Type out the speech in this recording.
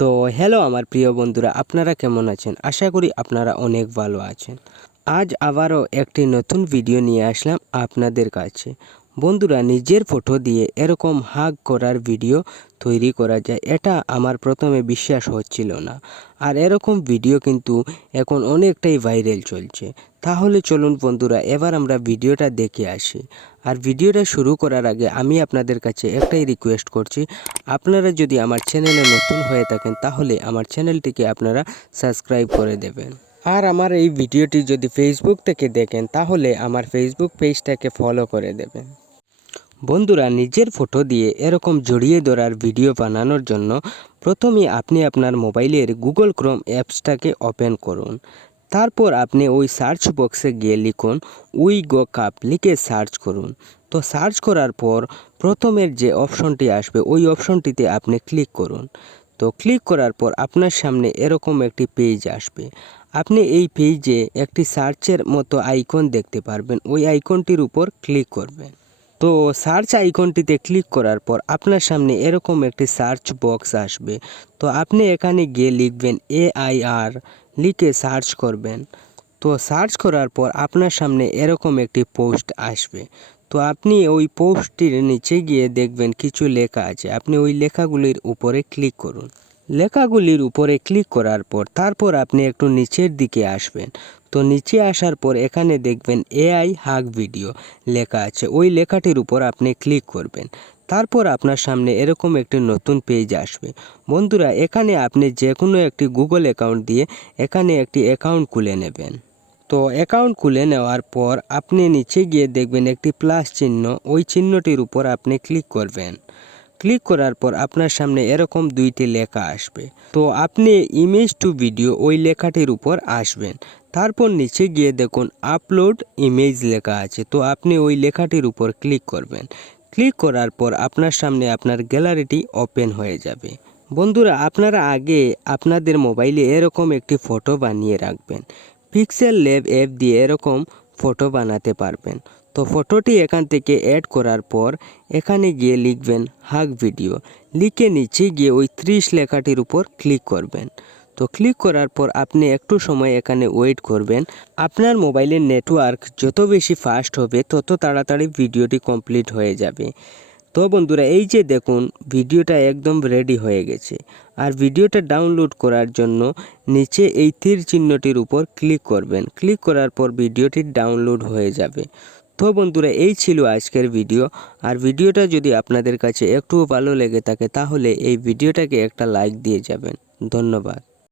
তো হ্যালো আমার প্রিয় বন্ধুরা, আপনারা কেমন আছেন? আশা করি আপনারা অনেক ভালো আছেন। আজ আবারও একটি নতুন ভিডিও নিয়ে আসলাম আপনাদের কাছে। বন্ধুরা, নিজের ফটো দিয়ে এরকম হাগ করার ভিডিও তৈরি করা যায়, এটা আমার প্রথমে বিশ্বাস হচ্ছিল না। আর এরকম ভিডিও কিন্তু এখন অনেকটাই ভাইরাল চলছে। তাহলে চলুন বন্ধুরা, এবার আমরা ভিডিওটা দেখে আসি। আর ভিডিওটা শুরু করার আগে আমি আপনাদের কাছে একটাই রিকোয়েস্ট করছি, আপনারা যদি আমার চ্যানেলে নতুন হয়ে থাকেন তাহলে আমার চ্যানেলটিকে আপনারা সাবস্ক্রাইব করে দেবেন। আর আমার এই ভিডিওটি যদি ফেসবুক থেকে দেখেন তাহলে আমার ফেসবুক পেজটাকে ফলো করে দেবেন। বন্ধুরা, নিজের ফটো দিয়ে এরকম জড়িয়ে ধরার ভিডিও বানানোর জন্য প্রথমে আপনি আপনার মোবাইলের গুগল ক্রোম অ্যাপসটাকে ওপেন করুন। তারপর আপনি ওই সার্চ বক্সে গিয়ে লিখুন উইগো কাপ, লিখে সার্চ করুন। তো সার্চ করার পর প্রথমের যে অপশনটি আসবে ওই অপশনটিতে আপনি ক্লিক করুন। তো ক্লিক করার পর আপনার সামনে এরকম একটি পেজ আসবে। আপনি এই পেজে একটি সার্চের মতো আইকন দেখতে পারবেন, ওই আইকনটির উপর ক্লিক করবেন। তো সার্চ আইকনটিতে ক্লিক করার পর আপনার সামনে এরকম একটি সার্চ বক্স আসবে। তো আপনি এখানে গিয়ে লিখবেন AIR, লিখে সার্চ করবেন। তো সার্চ করার পর আপনার সামনে এরকম একটি পোস্ট আসবে। তো আপনি ওই পোস্টটির নিচে গিয়ে দেখবেন কিছু লেখা আছে, আপনি ওই লেখাগুলির উপরে ক্লিক করুন। লেখাগুলির উপরে ক্লিক করার পর তারপর আপনি একটু নিচের দিকে আসবেন। তো নিচে আসার পর এখানে দেখবেন AI হাগ ভিডিও লেখা আছে, ওই লেখাটির উপর আপনি ক্লিক করবেন। তারপর আপনার সামনে এরকম একটি নতুন পেজ আসবে। বন্ধুরা, এখানে আপনি যে কোনো একটি গুগল অ্যাকাউন্ট দিয়ে এখানে একটি অ্যাকাউন্ট খুলে নেবেন। তো অ্যাকাউন্ট খুলে নেওয়ার পর আপনি নিচে গিয়ে দেখবেন একটি প্লাস চিহ্ন, ওই চিহ্নটির উপর আপনি ক্লিক করবেন। ক্লিক করার পর আপনার সামনে এরকম দুইটি লেখা আসবে। তো আপনি ইমেজ টু ভিডিও ওই লেখাটির উপর আসবেন। তারপর নিচে গিয়ে দেখুন আপলোড ইমেজ লেখা আছে, তো আপনি ওই লেখাটির উপর ক্লিক করবেন। ক্লিক করার পর আপনার সামনে আপনার গ্যালারিটি ওপেন হয়ে যাবে। বন্ধুরা, আপনারা আগে আপনাদের মোবাইলে এরকম একটি ফটো বানিয়ে রাখবেন। পিক্সেল ল্যাব অ্যাপ দিয়ে এরকম ফটো বানাতে পারবেন। তো ফটোটি এখান থেকে অ্যাড করার পর এখানে গিয়ে লিখবেন হাগ ভিডিও, লিখে নিচে গিয়ে ওই 30 লেখাটির উপর ক্লিক করবেন। তো ক্লিক করার পর আপনি একটু সময় এখানে ওয়েট করবেন। আপনার মোবাইলের নেটওয়ার্ক যত বেশি ফাস্ট হবে তত তাড়াতাড়ি ভিডিওটি কমপ্লিট হয়ে যাবে। তো বন্ধুরা, এই যে দেখুন ভিডিওটা একদম রেডি হয়ে গেছে। আর ভিডিওটা ডাউনলোড করার জন্য নিচে এই তীর চিহ্নটির উপর ক্লিক করবেন। ক্লিক করার পর ভিডিওটি ডাউনলোড হয়ে যাবে। তো বন্ধুরা, এই ছিল আজকের ভিডিও। আর ভিডিওটা যদি আপনাদের কাছে একটুও ভালো লেগে থাকে তাহলে এই ভিডিওটাকে একটা লাইক দিয়ে যাবেন। ধন্যবাদ।